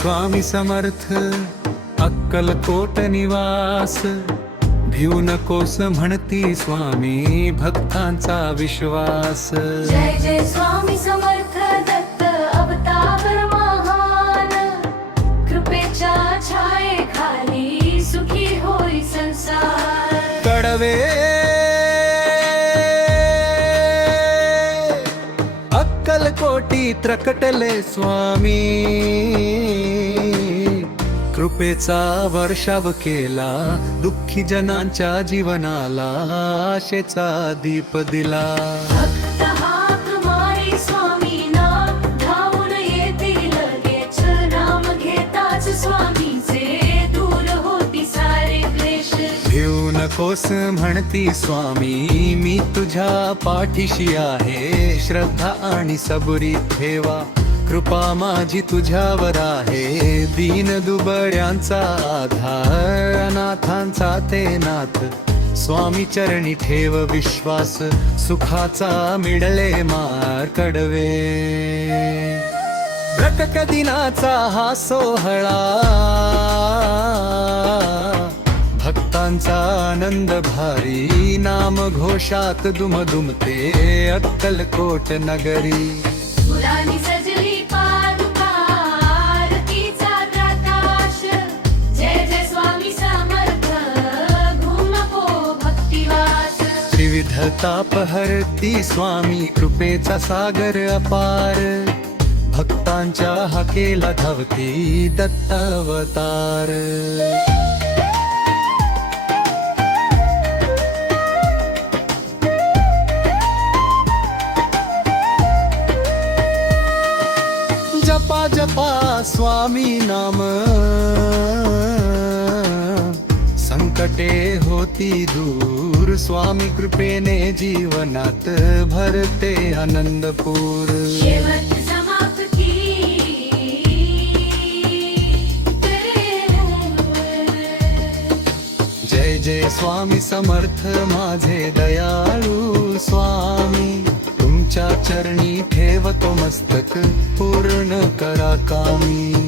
स्वामी समर्थ अक्कलकोट निवास, भिऊ नकोस म्हणती स्वामी भक्तांचा विश्वास। जय जय स्वामी समर्थ दत्त अवतार महान, कृपेच्या छायेखाली सुखी होई संसार। कडवे अक्कलकोटी त्रकटले स्वामी, कृपेचा वर्षाव केला दुःखी जनांच्या जीवनाला आशेचा दीप दिला। भक्त हाक मारी स्वामींना, धावून येतील लगेच नाम घेताच स्वामीचे दूर होती सारे क्लेश। भिऊ नकोस म्हणती स्वामी मी तुझ्या पाठीशी आहे, श्रद्धा आणि सबुरी ठेवा कृपा माझी तुझ्यावर आहे। दीन दुबळ्यांचा आधार, अनाथांचा ते नाथ, स्वामी चरणी ठेव विश्वास, सुखाचा मिळले मार कडवे। रटक दिनाचा हा सोहळा, भक्तांचा आनंद भारी, नाम घोषात दुमदुमते अक्कलकोट नगरी। फुलांनी सजली पादुका, आरतीचा प्रकाश, जय जय स्वामी समर्थ घुमको भक्तिवास। त्रिविध ताप हरती स्वामी, कृपेचा सागर अपार, भक्तांच्या हाकेला धावती दत्त अवतार। जपा जपा स्वामी नाम, संकटे होती दूर, स्वामी कृपेने जीवनात भरते आनंदपूर। शेवट समाप्ती जय जय स्वामी समर्थ माझे दयाळू स्वामी, तुमच्या चरणी ठेवतो मस्तक पूर्ण करा कामी।